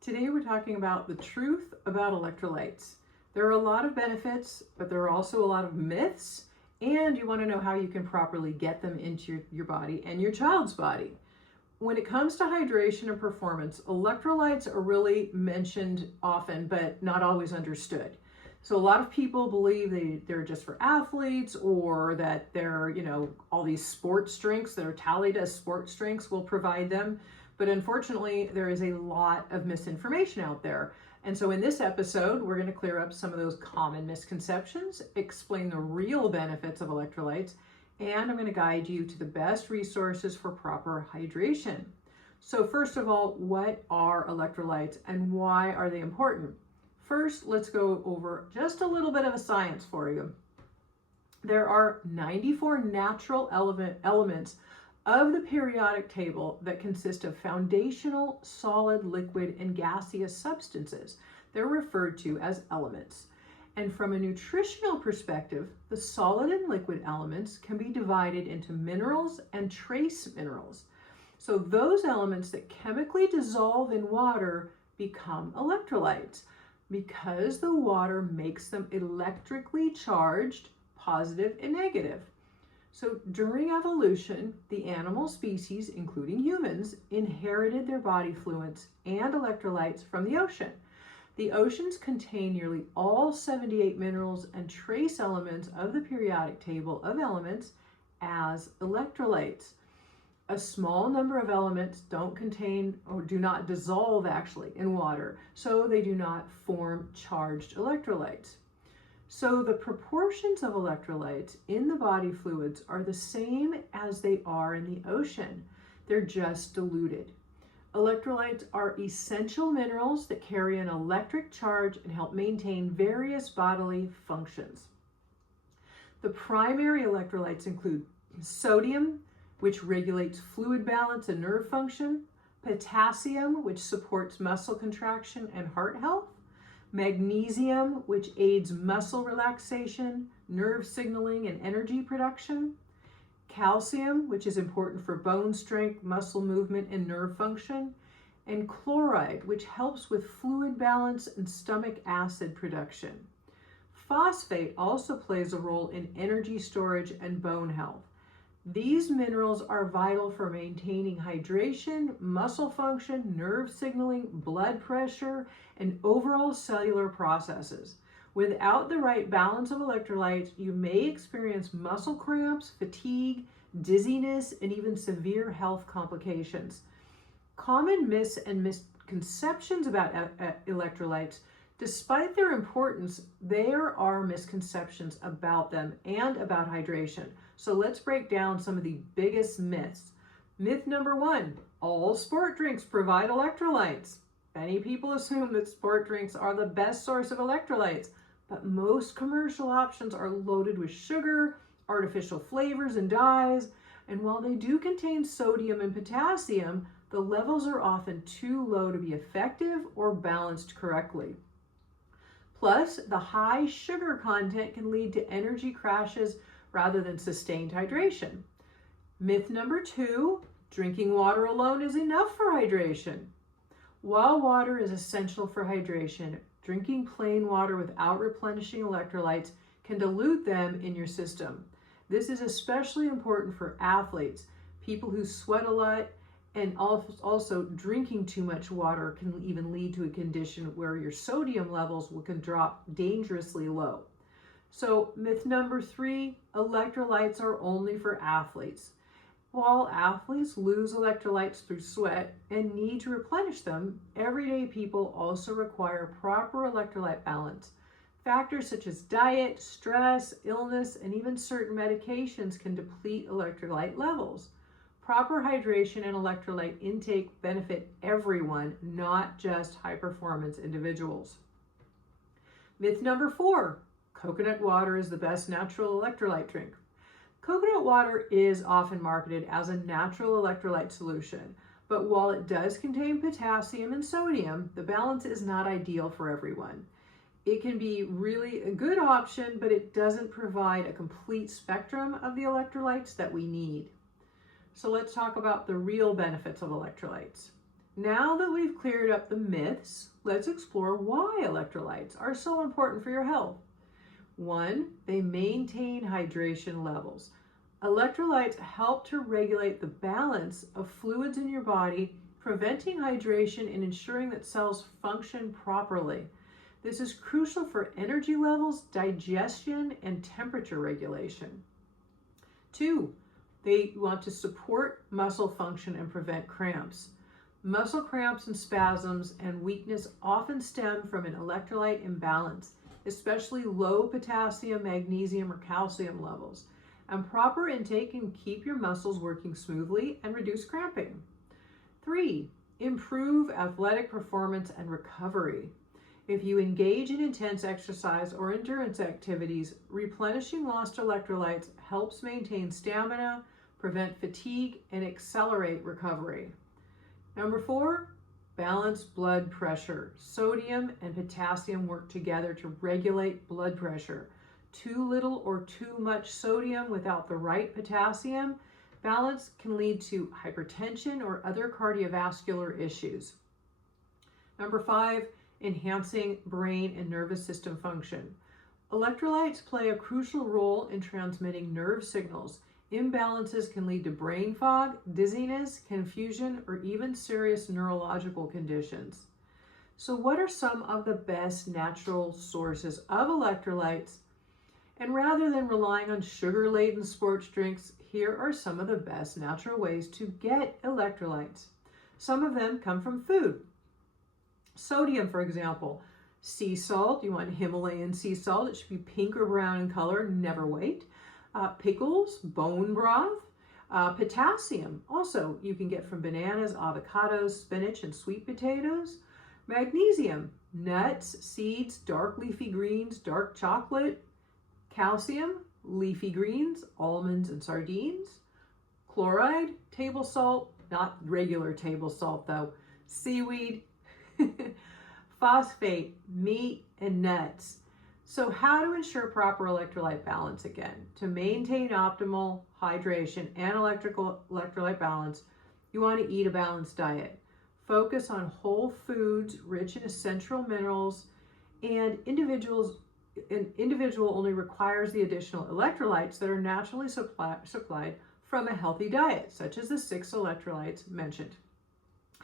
Today we're talking about the truth about electrolytes. There are a lot of benefits, but there are also a lot of myths, and you want to know how you can properly get them into your body and your child's body. When it comes to hydration and performance, electrolytes are really mentioned often, but not always understood. So a lot of people believe they're just for athletes, or that they're, all these sports drinks that are tallied as sports drinks will provide them. But unfortunately, there is a lot of misinformation out there. And so in this episode, we're going to clear up some of those common misconceptions, explain the real benefits of electrolytes, and I'm going to guide you to the best resources for proper hydration. So first of all, what are electrolytes and why are they important? First, let's go over just a little bit of a science for you. There are 94 natural elements of the periodic table that consist of foundational, solid, liquid, and gaseous substances. They're referred to as elements. And from a nutritional perspective, the solid and liquid elements can be divided into minerals and trace minerals. So those elements that chemically dissolve in water become electrolytes because the water makes them electrically charged, positive and negative. So during evolution, the animal species, including humans, inherited their body fluids and electrolytes from the ocean. The oceans contain nearly all 78 minerals and trace elements of the periodic table of elements as electrolytes. A small number of elements don't contain or do not dissolve actually in water, so they do not form charged electrolytes. So the proportions of electrolytes in the body fluids are the same as they are in the ocean. They're just diluted. Electrolytes are essential minerals that carry an electric charge and help maintain various bodily functions. The primary electrolytes include sodium, which regulates fluid balance and nerve function, potassium, which supports muscle contraction and heart health, magnesium, which aids muscle relaxation, nerve signaling, and energy production, calcium, which is important for bone strength, muscle movement, and nerve function, and chloride, which helps with fluid balance and stomach acid production. Phosphate also plays a role in energy storage and bone health. These minerals are vital for maintaining hydration, muscle function, nerve signaling, blood pressure, and overall cellular processes. Without the right balance of electrolytes, you may experience muscle cramps, fatigue, dizziness, and even severe health complications. Common myths and misconceptions about electrolytes, despite their importance, there are misconceptions about them and about hydration. So let's break down some of the biggest myths. Myth number one, all sport drinks provide electrolytes. Many people assume that sport drinks are the best source of electrolytes, but most commercial options are loaded with sugar, artificial flavors, and dyes. And while they do contain sodium and potassium, the levels are often too low to be effective or balanced correctly. Plus, the high sugar content can lead to energy crashes rather than sustained hydration. Myth number two, drinking water alone is enough for hydration. While water is essential for hydration, drinking plain water without replenishing electrolytes can dilute them in your system. This is especially important for athletes, people who sweat a lot, and also drinking too much water can even lead to a condition where your sodium levels can drop dangerously low. So myth number three, electrolytes are only for athletes. While athletes lose electrolytes through sweat and need to replenish them, everyday people also require proper electrolyte balance. Factors such as diet, stress, illness, and even certain medications can deplete electrolyte levels. Proper hydration and electrolyte intake benefit everyone, not just high-performance individuals. Myth number four, coconut water is the best natural electrolyte drink. Coconut water is often marketed as a natural electrolyte solution, but while it does contain potassium and sodium, the balance is not ideal for everyone. It can be really a good option, but it doesn't provide a complete spectrum of the electrolytes that we need. So let's talk about the real benefits of electrolytes. Now that we've cleared up the myths, let's explore why electrolytes are so important for your health. 1, they maintain hydration levels. Electrolytes help to regulate the balance of fluids in your body, preventing hydration and ensuring that cells function properly. This is crucial for energy levels, digestion, and temperature regulation. 2, they want to support muscle function and prevent cramps. Muscle cramps and spasms and weakness often stem from an electrolyte imbalance, especially low potassium, magnesium, or calcium levels. And proper intake can keep your muscles working smoothly and reduce cramping. 3, improve athletic performance and recovery. If you engage in intense exercise or endurance activities, replenishing lost electrolytes helps maintain stamina, prevent fatigue, and accelerate recovery. Number 4, balance blood pressure. Sodium and potassium work together to regulate blood pressure. Too little or too much sodium without the right potassium balance can lead to hypertension or other cardiovascular issues. Number 5, enhancing brain and nervous system function. Electrolytes play a crucial role in transmitting nerve signals. Imbalances can lead to brain fog, dizziness, confusion, or even serious neurological conditions. So what are some of the best natural sources of electrolytes? And rather than relying on sugar-laden sports drinks, here are some of the best natural ways to get electrolytes. Some of them come from food. Sodium, for example. Sea salt, you want Himalayan sea salt. It should be pink or brown in color, never white. Pickles, bone broth. Potassium, also you can get from bananas, avocados, spinach, and sweet potatoes. Magnesium, nuts, seeds, dark leafy greens, dark chocolate. Calcium, leafy greens, almonds, and sardines. Chloride, table salt, not regular table salt though, seaweed. Phosphate, meat, and nuts. So how to ensure proper electrolyte balance again? To maintain optimal hydration and electrolyte balance, you want to eat a balanced diet. Focus on whole foods rich in essential minerals, and an individual only requires the additional electrolytes that are naturally supplied from a healthy diet, such as the 6 electrolytes mentioned.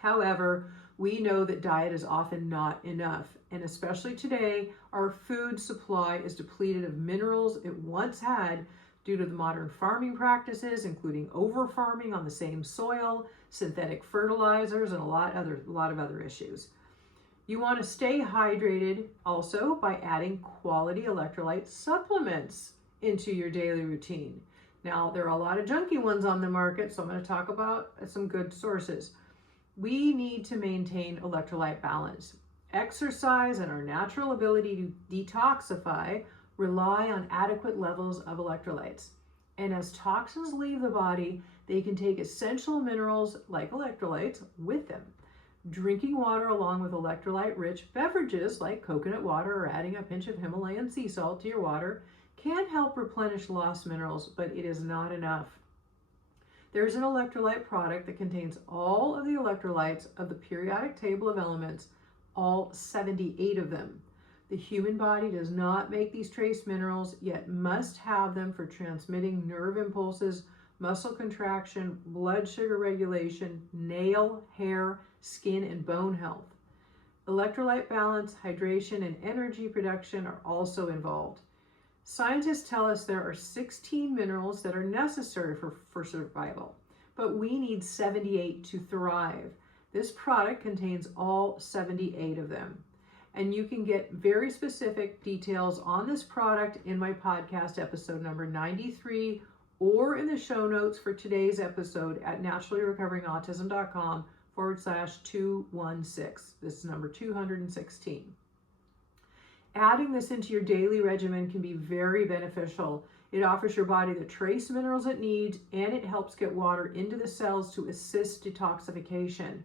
However, we know that diet is often not enough, and especially today, our food supply is depleted of minerals it once had due to the modern farming practices, including over-farming on the same soil, synthetic fertilizers, and a lot of other issues. You want to stay hydrated also by adding quality electrolyte supplements into your daily routine. Now, there are a lot of junky ones on the market, so I'm going to talk about some good sources. We need to maintain electrolyte balance. Exercise and our natural ability to detoxify rely on adequate levels of electrolytes. And as toxins leave the body, they can take essential minerals like electrolytes with them. Drinking water along with electrolyte-rich beverages like coconut water or adding a pinch of Himalayan sea salt to your water can help replenish lost minerals, but it is not enough. There's an electrolyte product that contains all of the electrolytes of the periodic table of elements, all 78 of them. The human body does not make these trace minerals, yet must have them for transmitting nerve impulses, muscle contraction, blood sugar regulation, nail, hair, skin, and bone health. Electrolyte balance, hydration, and energy production are also involved. Scientists tell us there are 16 minerals that are necessary for survival, but we need 78 to thrive. This product contains all 78 of them. And you can get very specific details on this product in my podcast episode number 93 or in the show notes for today's episode at naturallyrecoveringautism.com/216. This is number 216. Adding this into your daily regimen can be very beneficial. It offers your body the trace minerals it needs, and it helps get water into the cells to assist detoxification.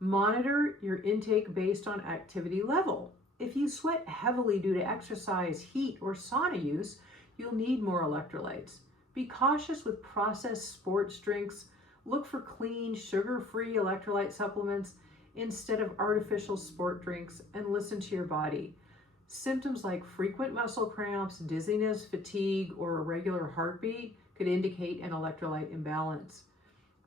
Monitor your intake based on activity level. If you sweat heavily due to exercise, heat, or sauna use, you'll need more electrolytes. Be cautious with processed sports drinks. Look for clean, sugar-free electrolyte supplements. instead of artificial sport drinks, and listen to your body. Symptoms like frequent muscle cramps, dizziness, fatigue, or irregular heartbeat could indicate an electrolyte imbalance.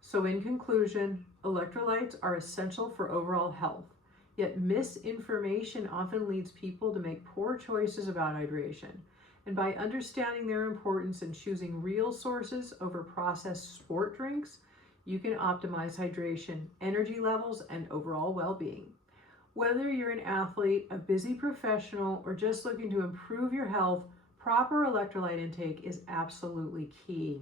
So in conclusion, electrolytes are essential for overall health, yet misinformation often leads people to make poor choices about hydration. And by understanding their importance and choosing real sources over processed sport drinks, you can optimize hydration, energy levels, and overall well-being. Whether you're an athlete, a busy professional, or just looking to improve your health, proper electrolyte intake is absolutely key.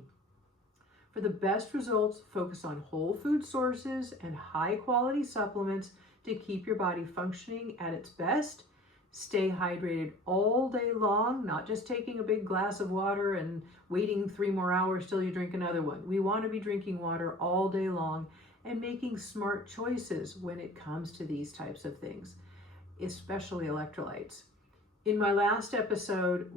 For the best results, focus on whole food sources and high-quality supplements to keep your body functioning at its best. Stay hydrated all day long, not just taking a big glass of water and waiting 3 more hours till you drink another one. We want to be drinking water all day long and making smart choices when it comes to these types of things, especially electrolytes. In my last episode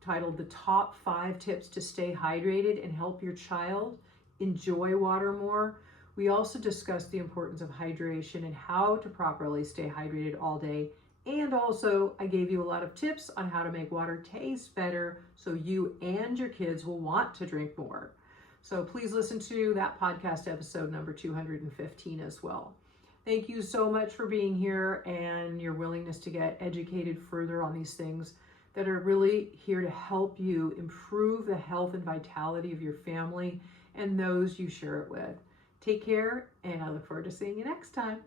titled The Top 5 Tips to Stay Hydrated and Help Your Child Enjoy Water More, we also discussed the importance of hydration and how to properly stay hydrated all day. And also, I gave you a lot of tips on how to make water taste better so you and your kids will want to drink more. So please listen to that podcast episode number 215 as well. Thank you so much for being here and your willingness to get educated further on these things that are really here to help you improve the health and vitality of your family and those you share it with. Take care, and I look forward to seeing you next time.